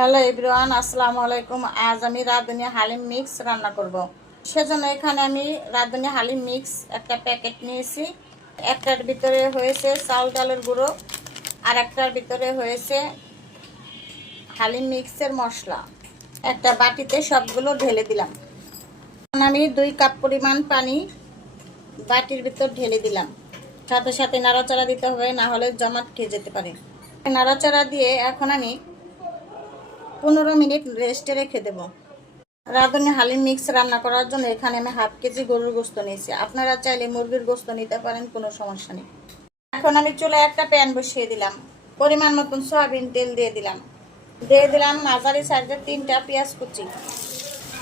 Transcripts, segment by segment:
Hello everyone, আসসালামু আলাইকুম। আজ আমি রাঁধুনি হালিম মিক্স রান্না করব। সেজন্য এখানে আমি রাঁধুনি হালিম মিক্স একটা প্যাকেট নিয়েছি। একটার ভিতরে হয়েছে চাউল ডালের গুঁড়ো, আর একটার ভিতরে হয়েছে হালিম মিক্সের মশলা। একটা বাটিতে সবগুলো ঢেলে দিলাম। আমি 2 কাপ পরিমাণ পানি বাটির ভিতর ঢেলে দিলাম। সাথে সাথে নাড়াচাড়া দিতে হবে, না হলে জমাট খেয়ে যেতে পারে। নাড়াচাড়া দিয়ে এখন আমি 15 মিনিট রেস্টে রেখে দেব। রাঁধুনি হালিম মিক্স রান্না করার জন্য এখানে আমি হাফ কেজি গরুর গোস্ত নিয়েছি। আপনারা চাইলে মুরগির গোস্ত নিতে পারেন, কোনো সমস্যা নেই। এখন আমি চুলায় একটা প্যান বসিয়ে দিলাম। পরিমাণ মতন সয়াবিন তেল দিয়ে দিলাম মাঝারি সাইজের 3টা পেঁয়াজ কুচি।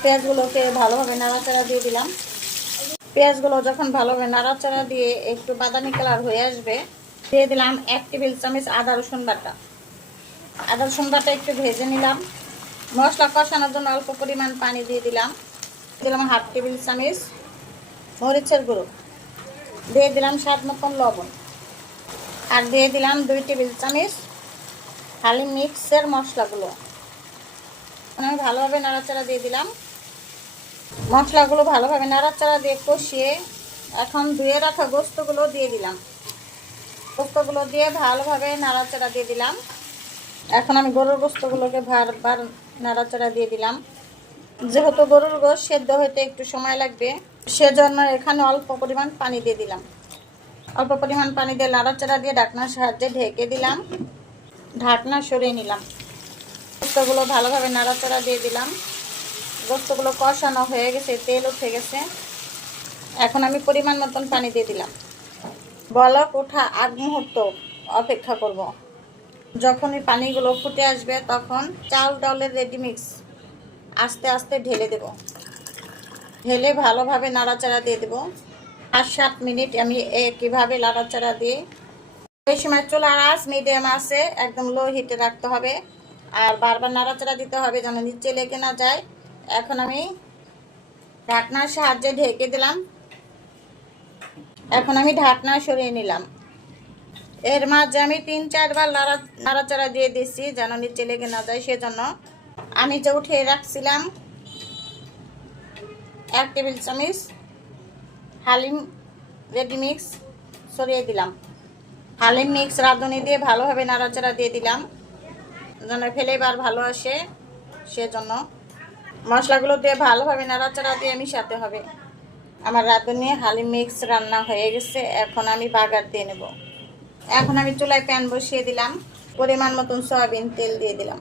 পেঁয়াজগুলোকে ভালোভাবে নাড়াচাড়া দিয়ে দিলাম। পেঁয়াজগুলো যখন ভালোভাবে নাড়াচাড়া দিয়ে একটু বাদামি কালার হয়ে আসবে, দিয়ে দিলাম 1 টেবিল চামচ আদা রসুন বাটা। আদা রসুন বাটা একটু ভেজে নিলাম। মশলা কষানোর জন্য অল্প পরিমাণ পানি দিয়ে দিলাম। হাফ টেবিল চামচ মরিচের গুঁড়ো, দিয়ে দিলাম স্বাদ মতন লবণ, আর দিয়ে দিলাম 2 টেবিল চামচ হালিম মিক্সের মশলাগুলো। আমি ভালোভাবে নাড়াচাড়া দিয়ে দিলাম। মশলাগুলো ভালোভাবে নাড়াচাড়া দিয়ে কষিয়ে এখন ধুয়ে রাখা গোস্তগুলো দিয়ে দিলাম। গোস্তগুলো দিয়ে ভালোভাবে নাড়াচাড়া দিয়ে দিলাম। এখন আমি গরুর গোস্তগুলোকে বারবার নাড়াচাড়া দিয়ে দিলাম। যেহেতু গরুর গোস্ত সেদ্ধ হতে একটু সময় লাগবে, সেজন্য এখানে অল্প পরিমাণ পানি দিয়ে দিলাম। অল্প পরিমাণ পানি দিয়ে নাড়াচাড়া দিয়ে ঢাকনার সাহায্যে ঢেকে দিলাম। ঢাকনা সরিয়ে নিলাম। গোস্তগুলো ভালোভাবে নাড়াচাড়া দিয়ে দিলাম। গোস্তগুলো কষানো হয়ে গেছে, তেল উঠে গেছে। এখন আমি পরিমাণ মতন পানি দিয়ে দিলাম। বলক ওঠা আগ মুহূর্ত অপেক্ষা করব। যখনই পানিগুলো ফুটে আসবে তখন চাল ডালের রেডি মিক্স আস্তে আস্তে ঢেলে দেব। ঢেলে ভালোভাবে নাড়াচাড়া দিয়ে দেব। 5-7 মিনিট আমি কিভাবে নাড়াচাড়া দিয়ে, এই সময় চুলার আঁচ মিডিয়াম আছে, একদম লো হিটে রাখতে হবে, আর বারবার নাড়াচাড়া দিতে হবে যেন নিচে লেগে না যায়। এখন আমি ঢাকনার সাহায্যে ঢেকে দিলাম। এখন আমি ঢাকনা সরিয়ে নিলাম। এর মাঝে আমি 3-4 বার নাড়াচাড়া দিয়ে দিচ্ছি যেন নিচে লেগে না যায়। সেজন্য আমি যে উঠিয়ে রাখছিলাম 1 টেবিল চামচ হালিম রেডি মিক্স সরিয়ে দিলাম। হালিম মিক্স রাঁধুনি দিয়ে ভালোভাবে নাড়াচাড়া দিয়ে দিলাম যেন ফ্লেভার ভালো আসে। সেজন্য মশলাগুলো দিয়ে ভালোভাবে নাড়াচাড়া দিয়ে মিশাতে হবে। আমার রাঁধুনি হালিম মিক্স রান্না হয়ে গেছে। এখন আমি বাগার দিয়ে নেব। এখন আমি চুলায় প্যান বসিয়ে দিলাম। পরিমাণ মতন সয়াবিন তেল দিয়ে দিলাম।